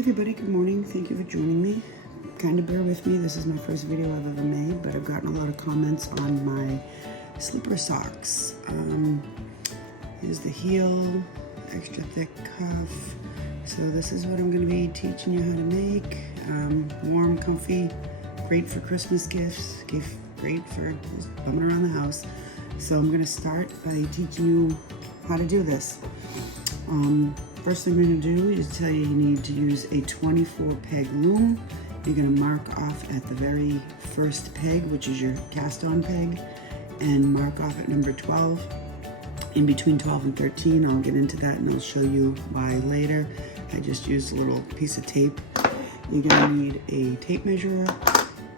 Everybody, good morning. Thank you for joining me. Kind of bear with me. This is my first video I've ever made, but I've gotten a lot of comments on my slipper socks. Here's the heel, extra thick cuff. So this is what I'm going to be teaching you how to make. Warm, comfy, great for Christmas gifts, great for just bumming around the house. So I'm going to start by teaching you how to do this. First thing I'm going to do is tell you need to use a 24 peg loom. You're going to mark off at the very first peg, which is your cast on peg, and mark off at number 12. In between 12 and 13, I'll get into that and I'll show you why later. I just used a little piece of tape. You're going to need a tape measure,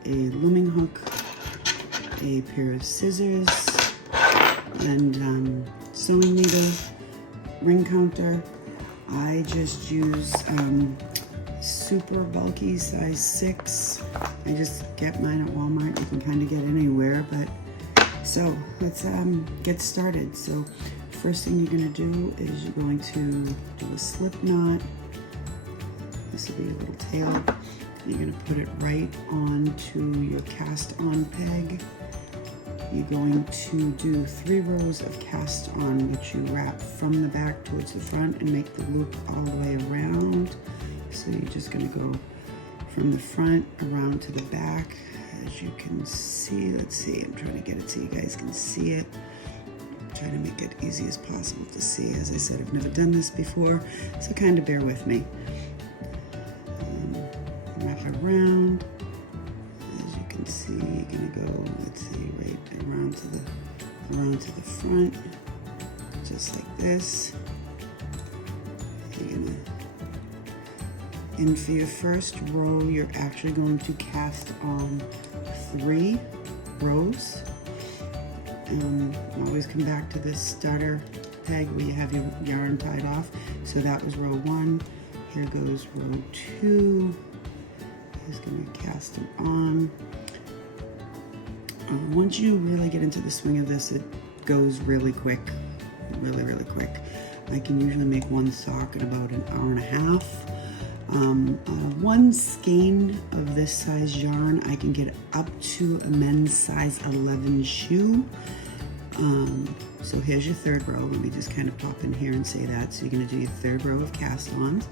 a looming hook, a pair of scissors, and sewing needle, ring counter. I just use super bulky size 6. I just get mine at Walmart. You can kind of get anywhere, but so let's get started. So first thing you're going to do is you're going to do a slip knot. This will be a little tail. You're going to put it right onto your cast on peg. You're going to do 3 rows of cast on, which you wrap from the back towards the front and make the loop all the way around. So you're just going to go from the front around to the back. As you can see, let's see, I'm trying to get it so you guys can see it. I'm trying to make it easy as possible to see. As I said, I've never done this before, so kind of bear with me. Wrap around. As you can see, you're gonna go, let's see, right around to the front, just like this. You're gonna, and for your first row, you're actually going to cast on 3 rows. Always come back to this starter peg where you have your yarn tied off. So that was row 1. Here goes row 2. He's going to cast them on. Once you really get into the swing of this, it goes really quick, really quick. I can usually make one sock in about an hour and a half. One skein of this size yarn, I can get up to a men's size 11 shoe. So here's your 3rd row. Let me just kind of pop in here and say that. So you're going to do your 3rd row of cast-ons.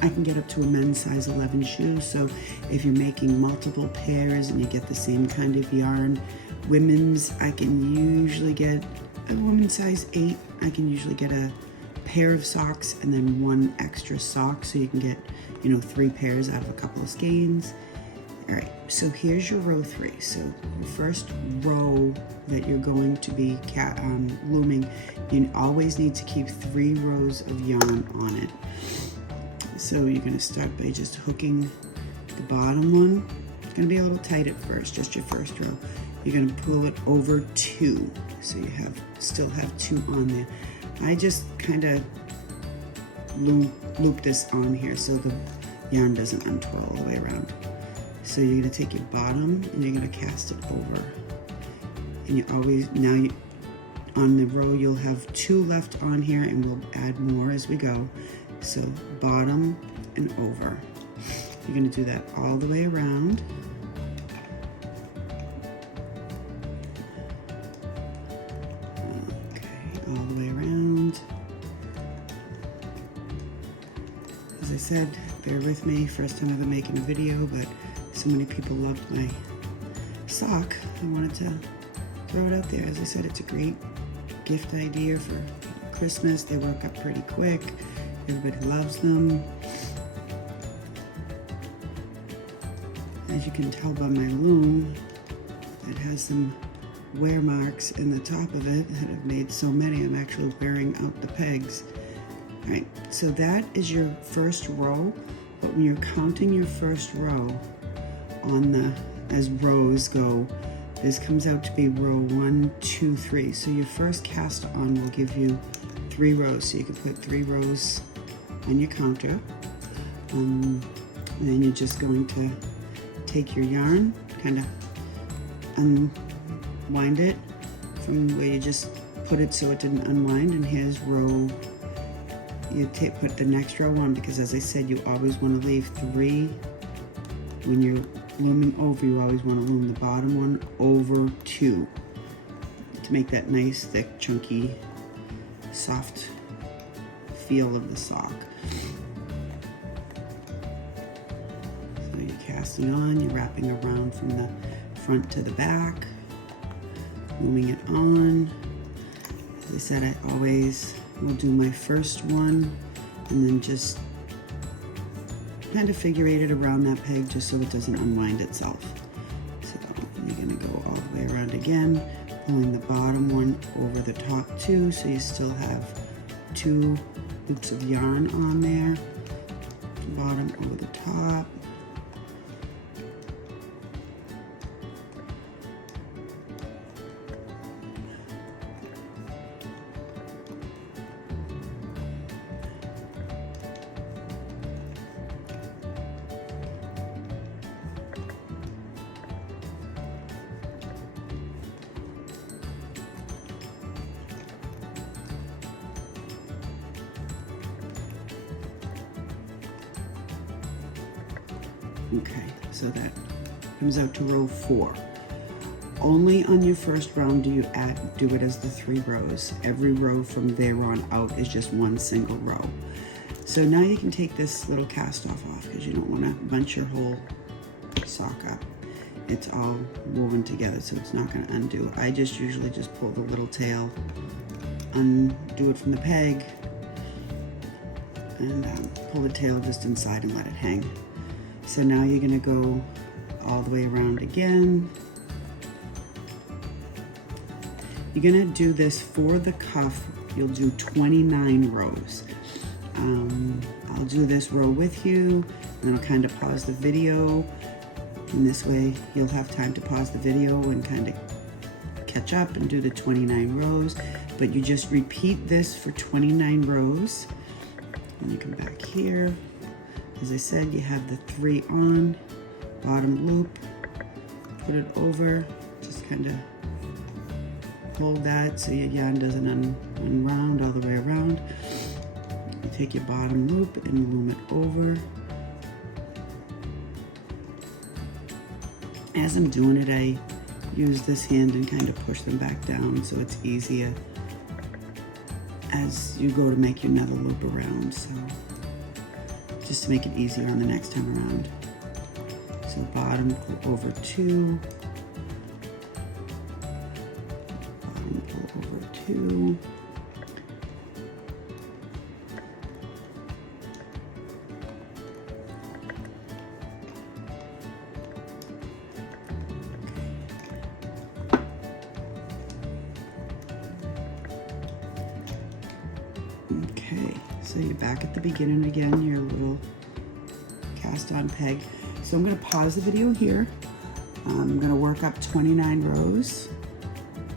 I can get up to a men's size 11 shoe, so if you're making multiple pairs and you get the same kind of yarn, women's, I can usually get a women's size 8. I can usually get a pair of socks and then 1 extra sock, so you can get, 3 pairs out of a couple of skeins. All right, so here's your row 3. So the first row that you're going to be looming, you always need to keep 3 rows of yarn on it. So you're going to start by just hooking the bottom one. It's going to be a little tight at first, just your first row. You're going to pull it over 2, so you still have 2 on there. I just kind of loop this on here so the yarn doesn't untwirl all the way around. So you're going to take your bottom and you're going to cast it over. And you always, on the row you'll have 2 left on here, and we'll add more as we go. So bottom and over. You're going to do that all the way around. Okay, all the way around. As I said, bear with me, first time ever making a video, but so many people loved my sock, I wanted to throw it out there. As I said, it's a great gift idea for Christmas. They work up pretty quick. Everybody loves them. As you can tell by my loom, it has some wear marks in the top of it that I've made so many I'm actually wearing out the pegs. All right, so that is your first row, but when you're counting your first row on as rows go, this comes out to be row 1, 2, 3. So your first cast on will give you 3 rows, so you can put 3 rows on your counter. And then you're just going to take your yarn, kind of unwind it from where you just put it so it didn't unwind, and here's row you put the next row on, because as I said, you always want to leave 3. When you're looming over, you always want to loom the bottom one over 2 to make that nice, thick, chunky, soft feel of the sock. So you're casting on, you're wrapping around from the front to the back, looming it on. As I said, I always will do my first one and then just kind of figure eight it around that peg just so it doesn't unwind itself. So you're gonna go all the way around again, pulling the bottom one over the top too, so you still have 2 loops of yarn on there. Bottom over the top. Okay, so that comes out to row 4. Only on your first round do you do it as the 3 rows. Every row from there on out is just one single row. So now you can take this little cast off because you don't want to bunch your whole sock up. It's all woven together, so it's not going to undo. I just usually just pull the little tail, undo it from the peg, and pull the tail just inside and let it hang. So now you're going to go all the way around again. You're going to do this for the cuff. You'll do 29 rows. I'll do this row with you, and I'll kind of pause the video. And this way you'll have time to pause the video and kind of catch up and do the 29 rows. But you just repeat this for 29 rows. And you come back here. As I said, you have the 3 on, bottom loop, put it over, just kind of hold that so your yarn doesn't unwound all the way around. You take your bottom loop and loom it over. As I'm doing it, I use this hand and kind of push them back down so it's easier as you go to make another loop around. So just to make it easier on the next time around. So bottom pull over 2, bottom pull over 2, okay, so you're back at the beginning again, your little cast on peg. So I'm going to pause the video here. I'm going to work up 29 rows.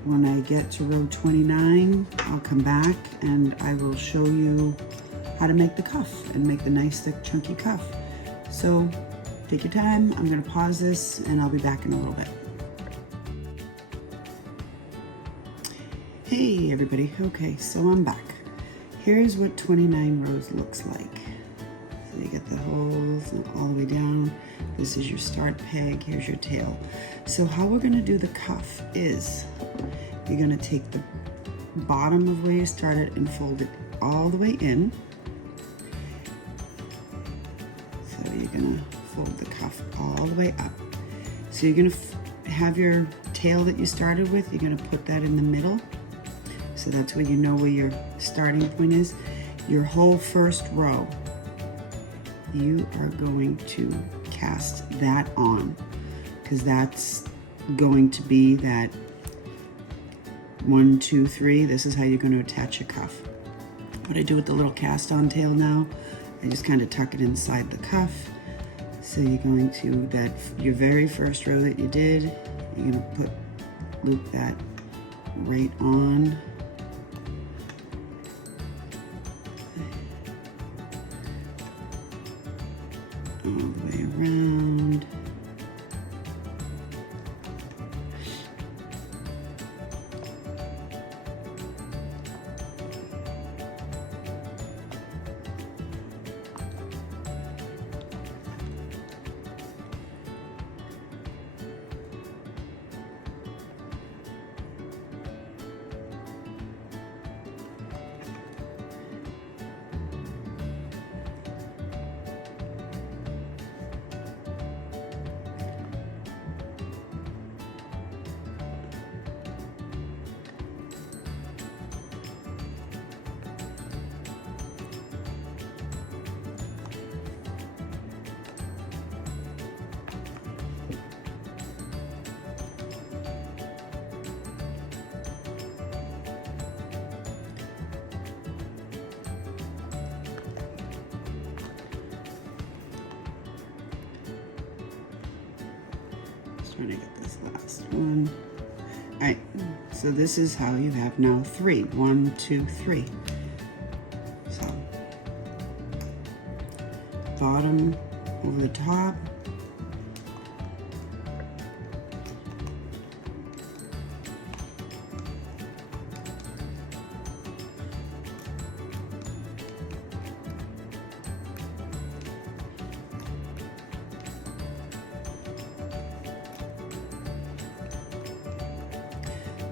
When I get to row 29, I'll come back and I will show you how to make the cuff and make the nice thick chunky cuff. So take your time. I'm going to pause this and I'll be back in a little bit. Hey everybody, okay, so I'm back. Here's what 29 rows looks like. So you get the holes all the way down. This is your start peg, here's your tail. So how we're gonna do the cuff is, you're gonna take the bottom of where you started and fold it all the way in. So you're gonna fold the cuff all the way up. So you're gonna have your tail that you started with, you're gonna put that in the middle. So that's where you know where your starting point is. Your whole first row, you are going to cast that on, because that's going to be that 1, 2, 3. This is how you're going to attach your cuff. What I do with the little cast on tail now, I just kind of tuck it inside the cuff. So you're going to, your very first row that you did, you're going to loop that right on. All the way around. trying to get this last one. All right, so this is how you have now 3. 1, 2, 3. So bottom over the top.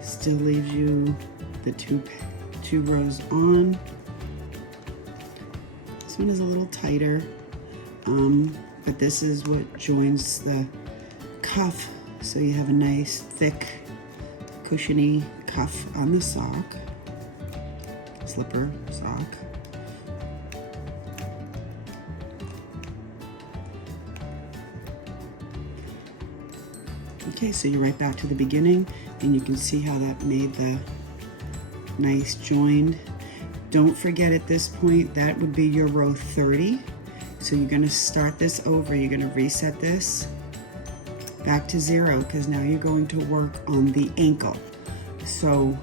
Still leaves you the two rows on. This one is a little tighter, but this is what joins the cuff, so you have a nice thick cushiony cuff on the sock, slipper sock. Okay, so you're right back to the beginning, and you can see how that made the nice join. Don't forget at this point, that would be your row 30. So you're gonna start this over. You're gonna reset this back to 0, because now you're going to work on the ankle. So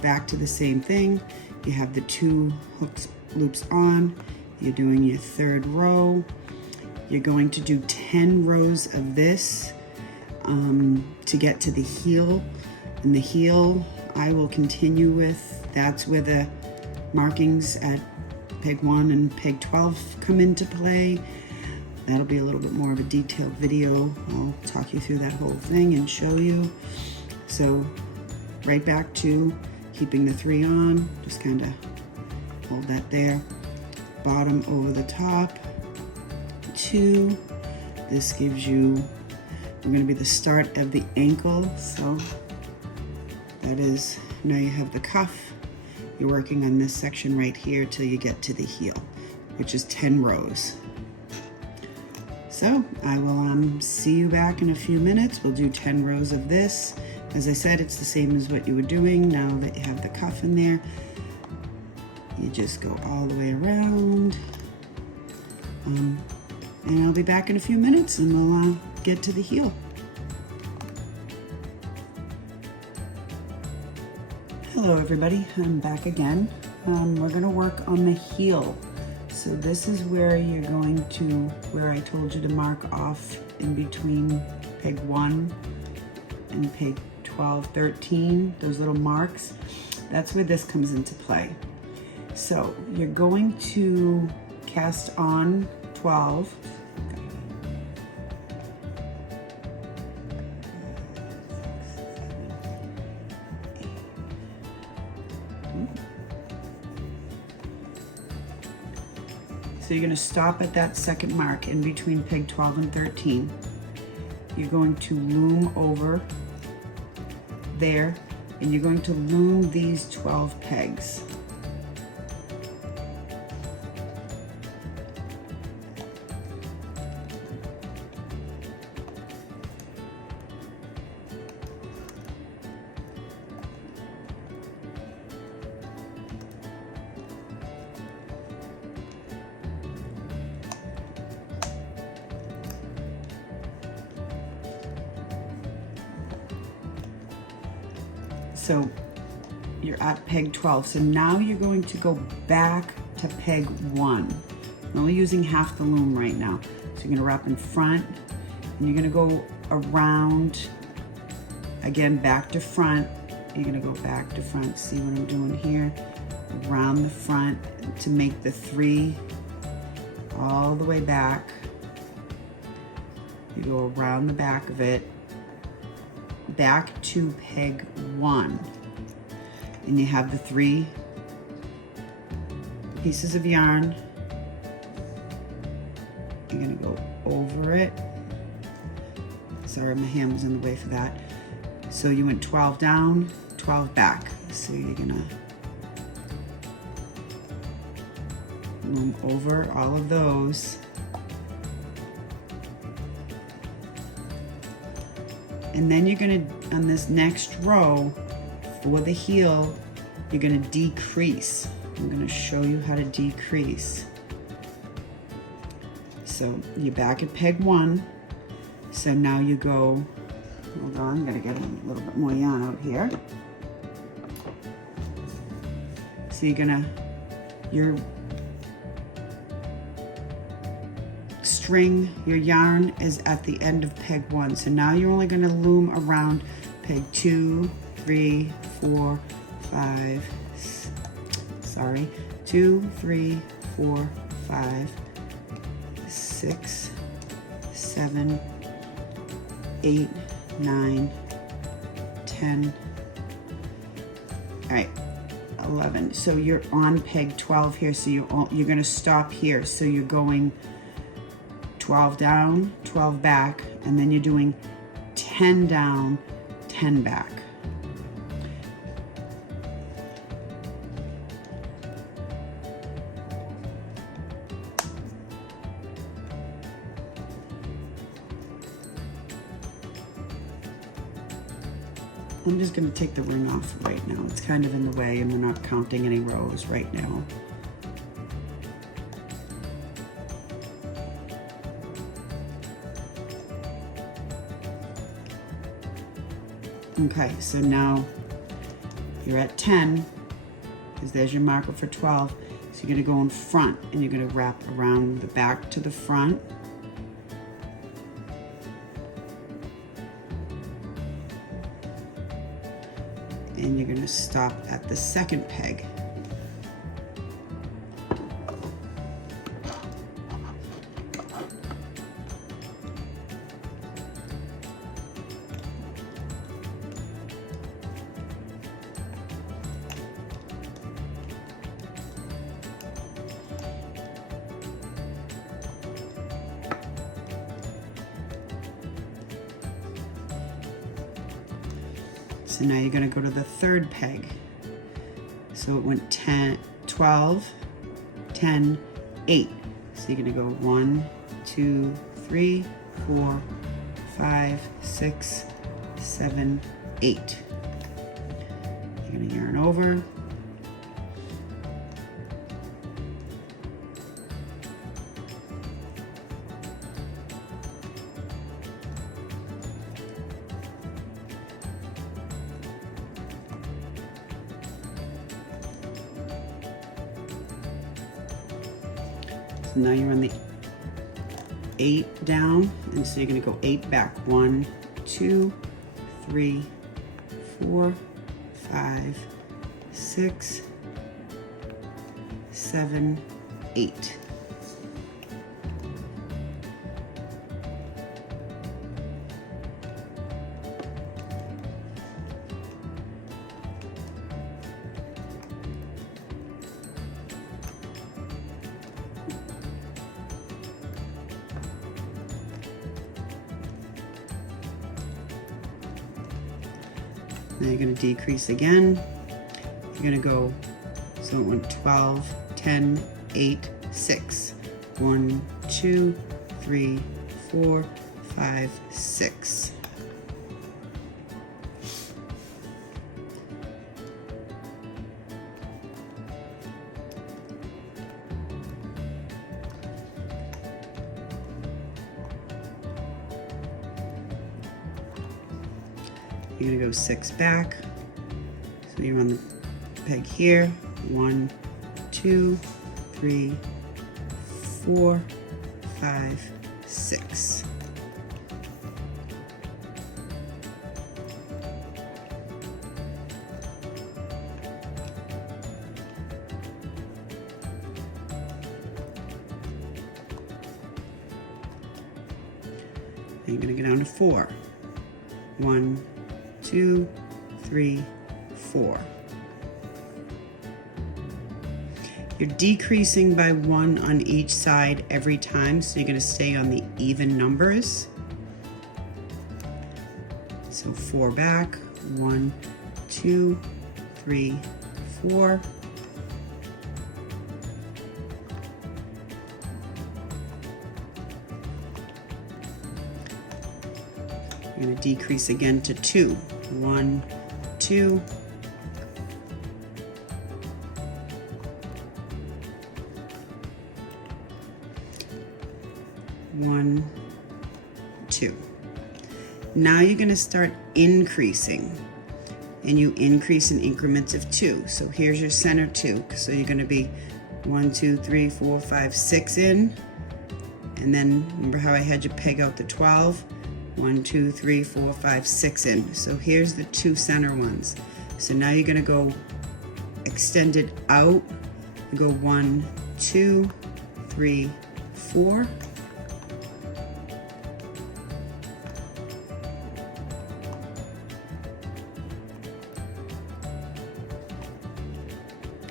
back to the same thing. You have the 2 loops on. You're doing your 3rd row. You're going to do 10 rows of this to get to the heel. And the heel I will continue with. That's where the markings at peg 1 and peg 12 come into play. That'll be a little bit more of a detailed video. I'll talk you through that whole thing and show you. So right back to keeping the 3 on, just kind of hold that there. Bottom over the top, 2. This gives you, we're going to be the start of the ankle. So that is, now you have the cuff. You're working on this section right here till you get to the heel, which is 10 rows. So I will see you back in a few minutes. We'll do 10 rows of this. As I said, it's the same as what you were doing. Now that you have the cuff in there, you just go all the way around. And I'll be back in a few minutes and we'll get to the heel. Hello everybody, I'm back again. We're gonna work on the heel. So this is where you're going to, where I told you to mark off in between peg 1 and peg 12, 13, those little marks. That's where this comes into play. So you're going to cast on 12. So you're going to stop at that second mark in between peg 12 and 13. You're going to loom over there, and you're going to loom these 12 pegs. So you're at peg 12. So now you're going to go back to peg 1. I'm only using half the loom right now. So you're going to wrap in front, and you're going to go around, again, back to front. You're going to go back to front. See what I'm doing here? Around the front to make the 3 all the way back. You go around the back of it, back to peg 1, and you have the 3 pieces of yarn. You're gonna go over it. Sorry, my hand was in the way for that. So you went 12 down, 12 back. So you're gonna loom over all of those. And then you're gonna, on this next row, for the heel, you're gonna decrease. I'm gonna show you how to decrease. So you're back at peg 1. So now you go Hold on, gotta get a little bit more yarn out here. So your string, your yarn is at the end of peg 1. So now you're only gonna loom around peg 2, 3, 4, 5, 2, 3, 4, 5, 6, 7, 8, 9, 10. All right, 11. So you're on peg 12 here. So you're gonna stop here. So you're going 12 down, 12 back, and then you're doing 10 down, 10 back. I'm just going to take the ring off right now. It's kind of in the way and we're not counting any rows right now. Okay, so now you're at 10, because there's your marker for 12. So you're going to go in front and you're going to wrap around the back to the front. And you're going to stop at the second peg. So now you're going to go to the third peg. So it went 10, 12, 10, 8. So you're going to go 1, 2, 3, 4, 5, 6, 7, 8. You're going to yarn over. So now you're on the 8 down, and so you're going to go 8 back. 1, 2, 3, 4, 5, 6, 7, 8. Then you're going to decrease again. You're going to go, so it went 12, 10, 8, 6. 1, 2, 3, 4, 5, 6. You're going to go 6 back. So you're on the peg here. 1, 2, 3, 4, 5, 6. And you're going to go down to 4. 1, 2, 3, 4. You're decreasing by 1 on each side every time, so you're going to stay on the even numbers. So 4 back, 1, 2, 3, 4. You're going to decrease again to 2. 1, 2. 1, 2. Now you're going to start increasing, and you increase in increments of 2. So here's your center 2. So you're going to be 1, 2, 3, 4, 5, 6 in, and then remember how I had you peg out the 12? 1, 2, 3, 4, 5, 6 in. So here's the 2 center ones. So now you're going to go extended out. You go 1, 2, 3, 4.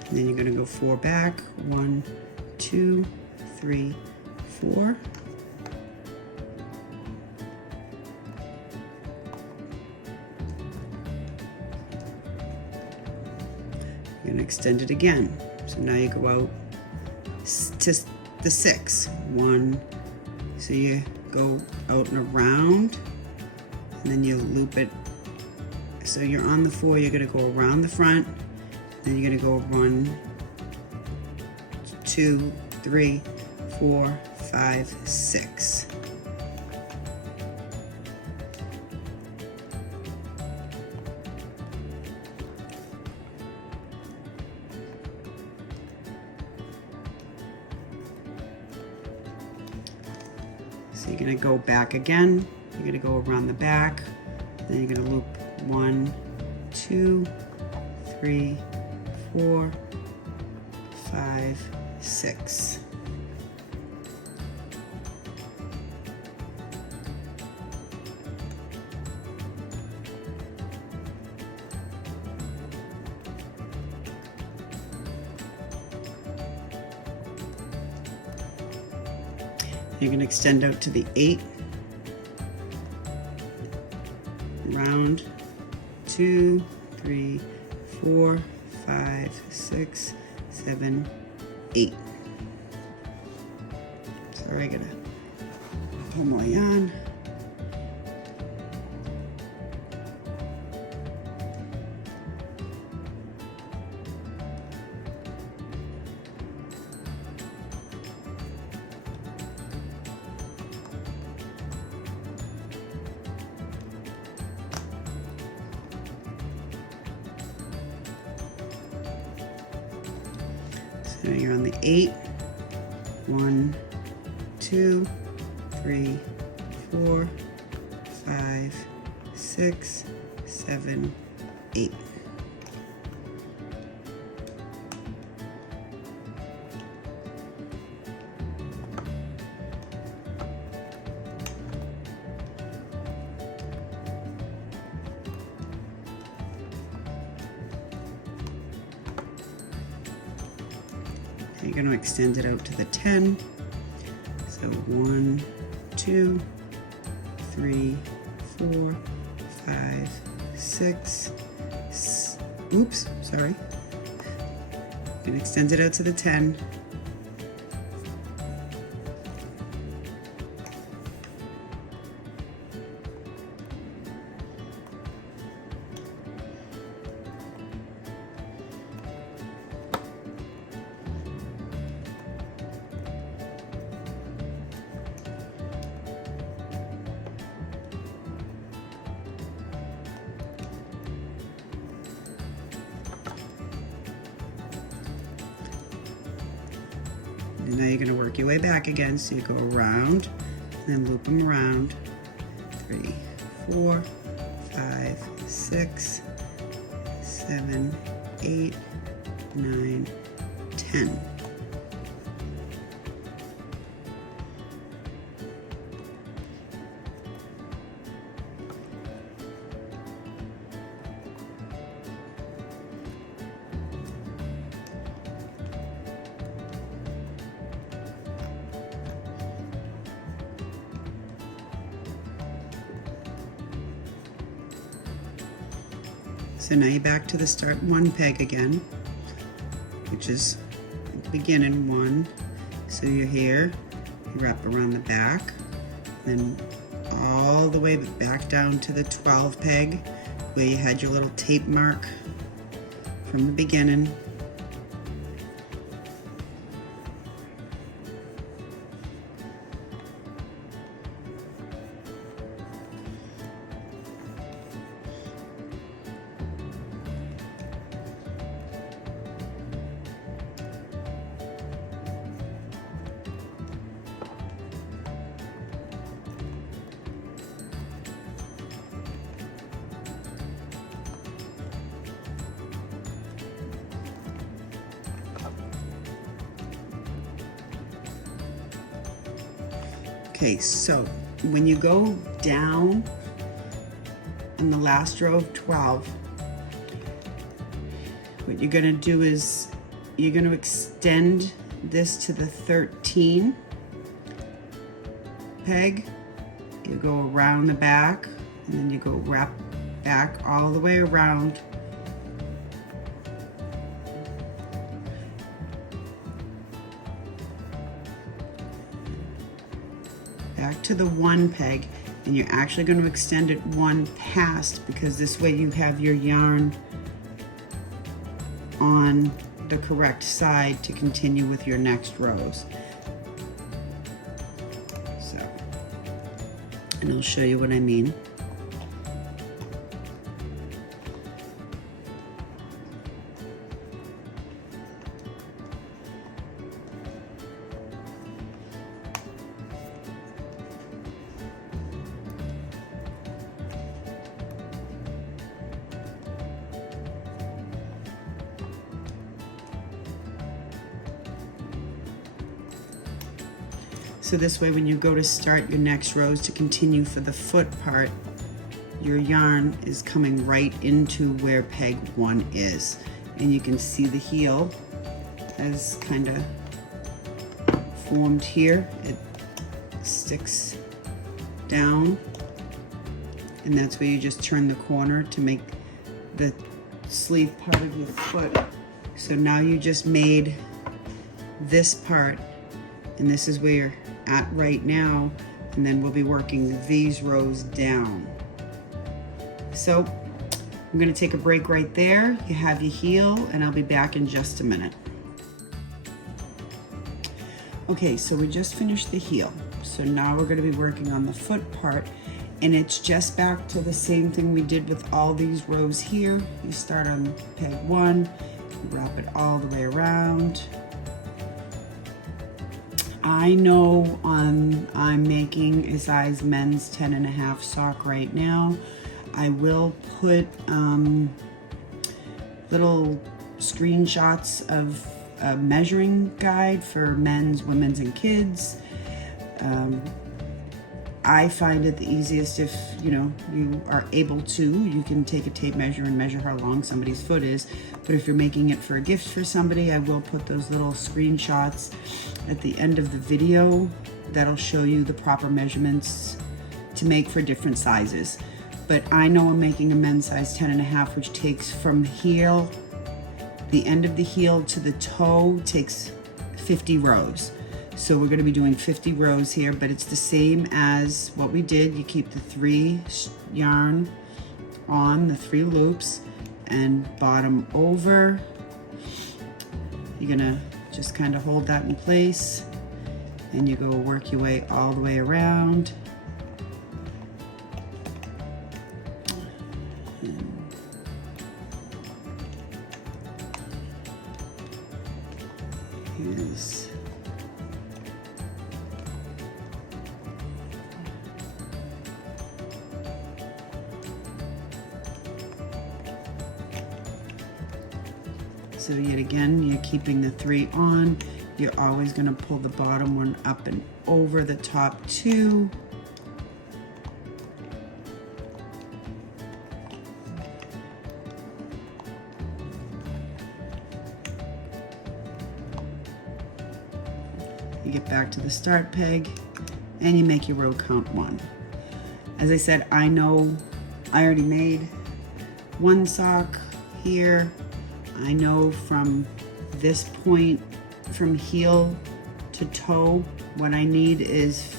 And then you're going to go 4 back. 1, 2, 3, 4. You're going to extend it again. So now you go out to the 6. 1. So you go out and around, and then you loop it. So you're on the 4. You're going to go around the front. Then you're going to go 1, 2, 3, 4, 5, 6. So you're going to go back again. You're going to go around the back. Then you're going to loop 1, 2, 3, 4, 5, 6. You're going to extend out to the 8. Round 2, 3, 4, 5, 6, 7, 8. Sorry, I gotta pull more yarn. So you're on the 8. 1, 2, 3, 4, 5, 6, 7, 8. You're going to extend it out to the 10. So 1, 2, 3, 4, 5, 6. Oops, sorry. You're going to extend it out to the 10. And now you're going to work your way back again. So you go around, and then loop them around. 3, 4, 5, 6, 7, 8, 9, 10. So now you're back to the start 1 peg again, which is at the beginning 1. So you're here, you wrap around the back, then all the way back down to the 12 peg where you had your little tape mark from the beginning. Okay, so when you go down on the last row of 12, what you're gonna do is you're gonna extend this to the 13 peg. You go around the back, and then you go wrap back all the way around. Back to the 1 peg, and you're actually going to extend it 1 past, because this way you have your yarn on the correct side to continue with your next rows. So, and I'll show you what I mean. So this way, when you go to start your next rows to continue for the foot part, your yarn is coming right into where peg 1 is. And you can see the heel has kind of formed here. It sticks down, and that's where you just turn the corner to make the sleeve part of your foot. So now you just made this part, and this is where you're at right now, and then we'll be working these rows down. So I'm going to take a break right there. You have your heel, and I'll be back in just a minute. Okay, so we just finished the heel. So now we're going to be working on the foot part, and it's just back to the same thing we did with all these rows here. You start on peg 1, you wrap it all the way around. I know I'm making a size men's 10.5 sock right now. I will put little screenshots of a measuring guide for men's, women's, and kids. I find it the easiest if you are able to. You can take a tape measure and measure how long somebody's foot is. But if you're making it for a gift for somebody, I will put those little screenshots at the end of the video. That'll show you the proper measurements to make for different sizes. But I know I'm making a men's size 10.5, which takes from heel, the end of the heel to the toe, takes 50 rows. So we're going to be doing 50 rows here, but it's the same as what we did. You keep the 3 yarn on, the 3 loops, and bottom over. You're going to just kind of hold that in place, and you go work your way all the way around. Here's so yet again, you're keeping the 3 on. You're always going to pull the bottom one up and over the top 2. You get back to the start peg, and you make your row count 1. As I said, I know I already made 1 sock here. I know from this point, from heel to toe, what I need is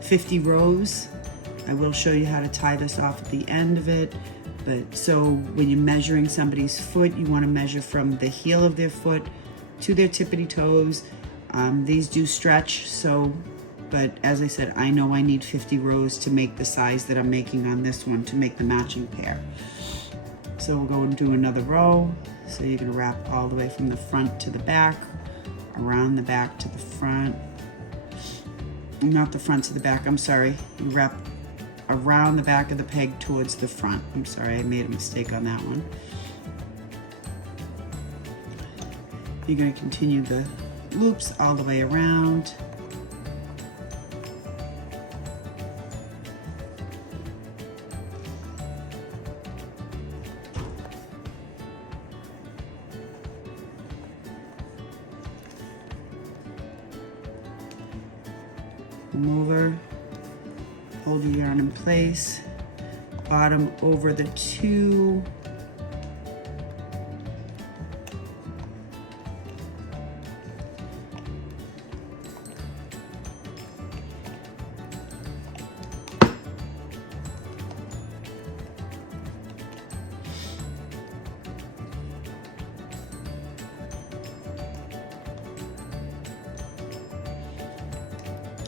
50 rows. I will show you how to tie this off at the end of it. But so when you're measuring somebody's foot, you want to measure from the heel of their foot to their tippity toes. These do stretch, but as I said, I know I need 50 rows to make the size that I'm making on this one to make the matching pair. So we'll go and do another row. So you're going to wrap all the way from the front to the back, around the back to the front. Not the front to the back, I'm sorry. You wrap around the back of the peg towards the front. I'm sorry, I made a mistake on that one. You're going to continue the loops all the way around. Come over, hold your yarn in place, bottom over the 2.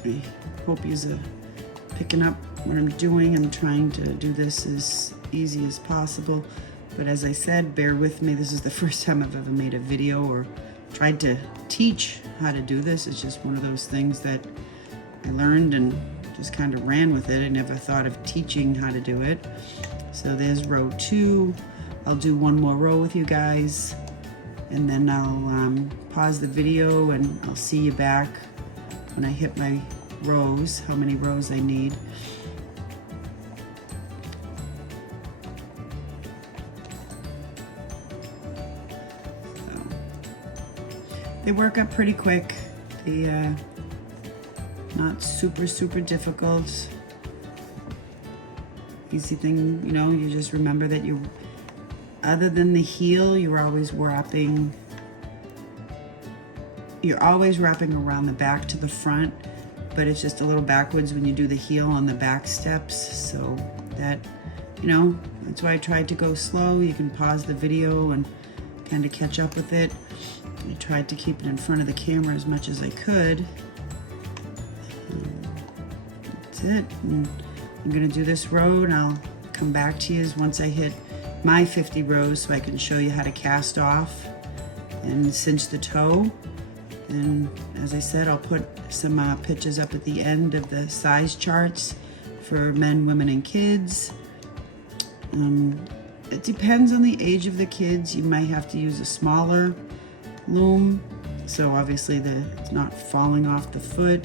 I hope you're picking up what I'm doing. I'm trying to do this as easy as possible, but as I said, bear with me. This is the first time I've ever made a video or tried to teach how to do this. It's just one of those things that I learned and just kind of ran with it. I never thought of teaching how to do it. So there's row 2. I'll do one more row with you guys, and then I'll pause the video and I'll see you back when I hit my rows, how many rows I need. So, they work up pretty quick. They not super difficult. Easy thing, you know, you just remember that you, other than the heel, you're always wrapping around the back to the front, but it's just a little backwards when you do the heel on the back steps. So that, you know, that's why I tried to go slow. You can pause the video and kind of catch up with it. I tried to keep it in front of the camera as much as I could. That's it. And I'm gonna do this row and I'll come back to you once I hit my 50 rows so I can show you how to cast off and cinch the toe. And as I said, I'll put some pictures up at the end of the size charts for men, women, and kids. It depends on the age of the kids. You might have to use a smaller loom, so obviously it's not falling off the foot.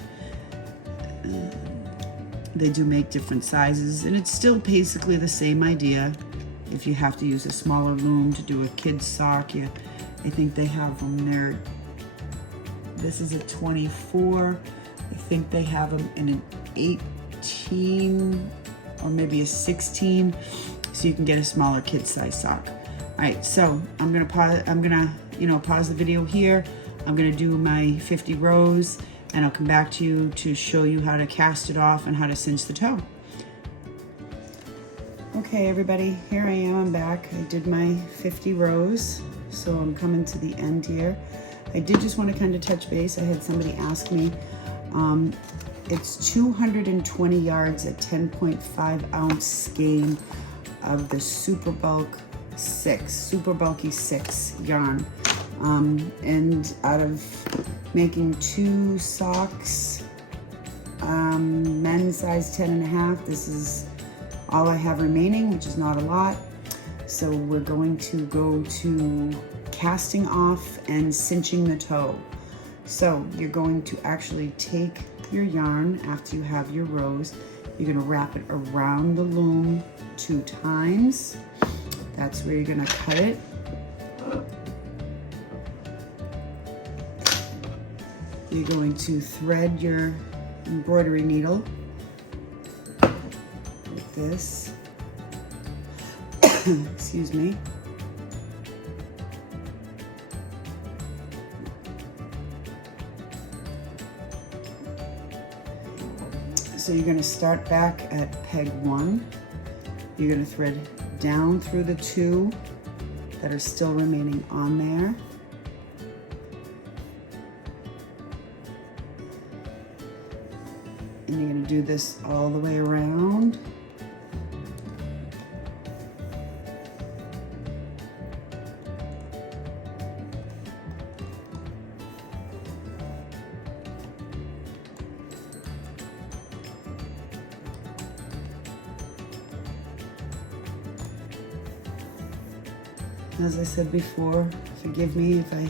They do make different sizes, and it's still basically the same idea. If you have to use a smaller loom to do a kid's sock, I think they have them there. This is a 24. I think they have them in an 18 or maybe a 16, so you can get a smaller kid size sock. All right, so I'm gonna pause the video here. I'm gonna do my 50 rows, and I'll come back to you to show you how to cast it off and how to cinch the toe. Okay, everybody, here I am. I'm back. I did my 50 rows, so I'm coming to the end here. I did just want to kind of touch base. I had somebody ask me, it's 220 yards at 10.5 ounce skein of the Super Bulky 6 yarn. And out of making 2 socks, men's size 10.5, this is all I have remaining, which is not a lot. So we're going to go to casting off and cinching the toe. So you're going to actually take your yarn after you have your rows. You're going to wrap it around the loom 2 times. That's where you're going to cut it. You're going to thread your embroidery needle like this. Excuse me. So you're going to start back at peg 1. You're going to thread down through the 2 that are still remaining on there. And you're going to do this all the way around. As I said before, forgive me if I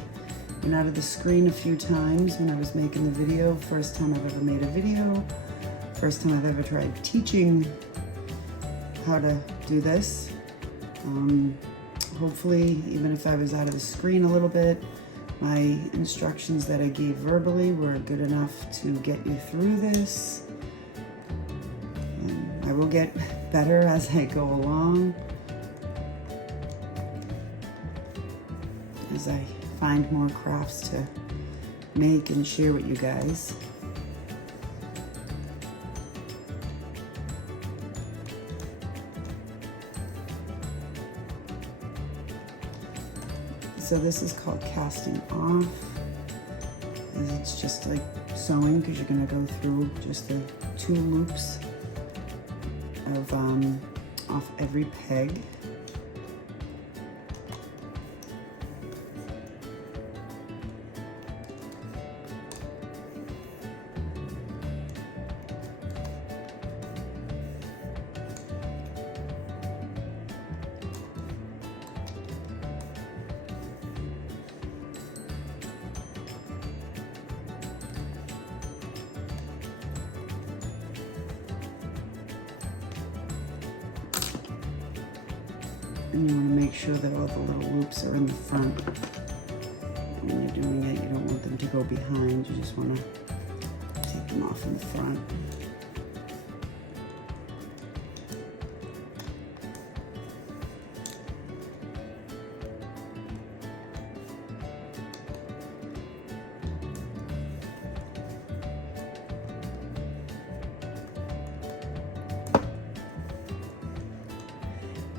went out of the screen a few times when I was making the video. First time I've ever made a video. First time I've ever tried teaching how to do this. Hopefully, even if I was out of the screen a little bit, my instructions that I gave verbally were good enough to get you through this. I will get better as I go along, as I find more crafts to make and share with you guys. So this is called casting off. And it's just like sewing, because you're going to go through just the 2 loops of off every peg. And you want to make sure that all the little loops are in the front. When you're doing it, you don't want them to go behind. You just want to take them off in the front.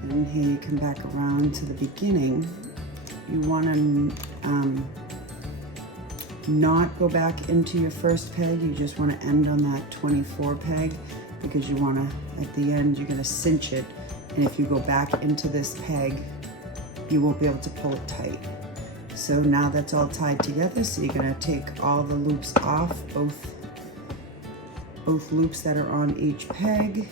And here you come back around to the beginning. You want to not go back into your first peg. You just want to end on that 24 peg, because you want to, at the end, you're going to cinch it. And if you go back into this peg, you won't be able to pull it tight. So now that's all tied together. So you're going to take all the loops off, both loops that are on each peg.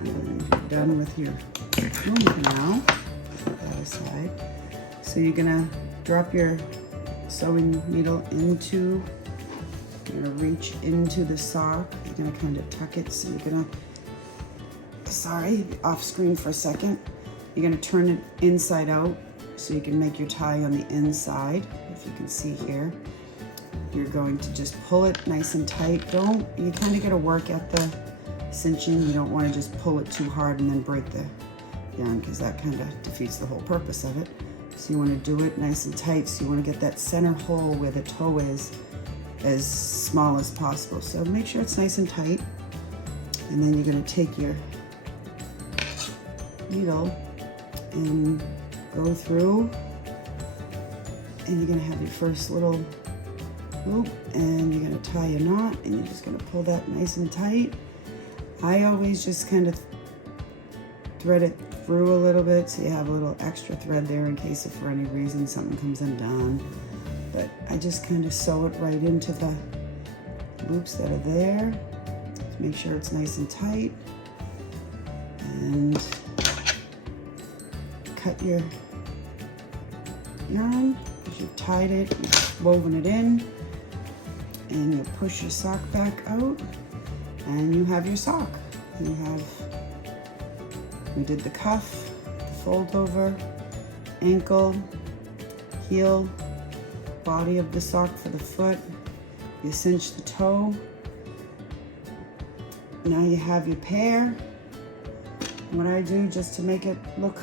And you're done with your loop now. Put that aside. So you're gonna drop your sewing needle into, you're gonna reach into the sock. You're gonna kind of tuck it. So you're gonna, sorry, off screen for a second. You're gonna turn it inside out so you can make your tie on the inside. If you can see here, you're going to just pull it nice and tight. You kind of gotta work at the cinching. You don't want to just pull it too hard and then break the yarn, because that kind of defeats the whole purpose of it. So you want to do it nice and tight. So you want to get that center hole where the toe is as small as possible. So make sure it's nice and tight. And then you're going to take your needle and go through, and you're going to have your first little loop, and you're going to tie a knot, and you're just going to pull that nice and tight. I always just kind of thread it through a little bit, so you have a little extra thread there in case if for any reason something comes undone. But I just kind of sew it right into the loops that are there to make sure it's nice and tight. And cut your yarn, because you've tied it, you've woven it in, and you push your sock back out. And you have your sock. We did the cuff, the fold over, ankle, heel, body of the sock for the foot. You cinch the toe. Now you have your pair. What I do, just to make it look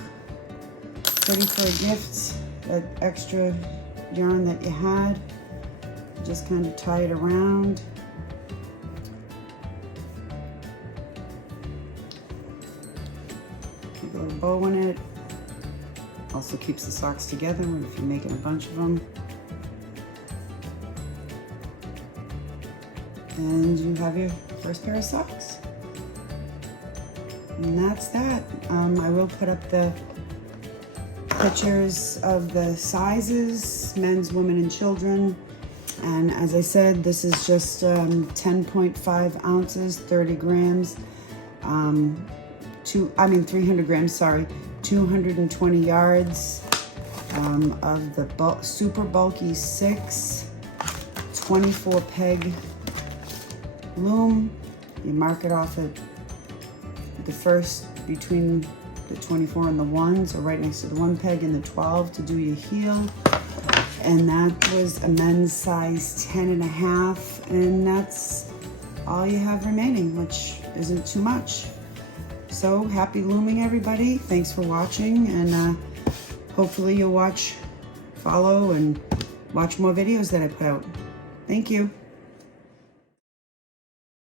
pretty for a gift, that extra yarn that you had, just kind of tie it around. A little bow in it. Also keeps the socks together if you're making a bunch of them. And you have your first pair of socks. And that's that. I will put up the pictures of the sizes, men's, women, and children. And as I said, this is just 10.5 ounces, 30 grams. 300 grams, sorry, 220 yards. of the super bulky 6 24 peg loom. You mark it off at the first between the 24 and the 1, so right next to the 1 peg and the 12 to do your heel. And that was a men's size 10.5, and that's all you have remaining, which isn't too much. So happy looming, everybody. Thanks for watching, and hopefully you'll follow and watch more videos that I put out. Thank you.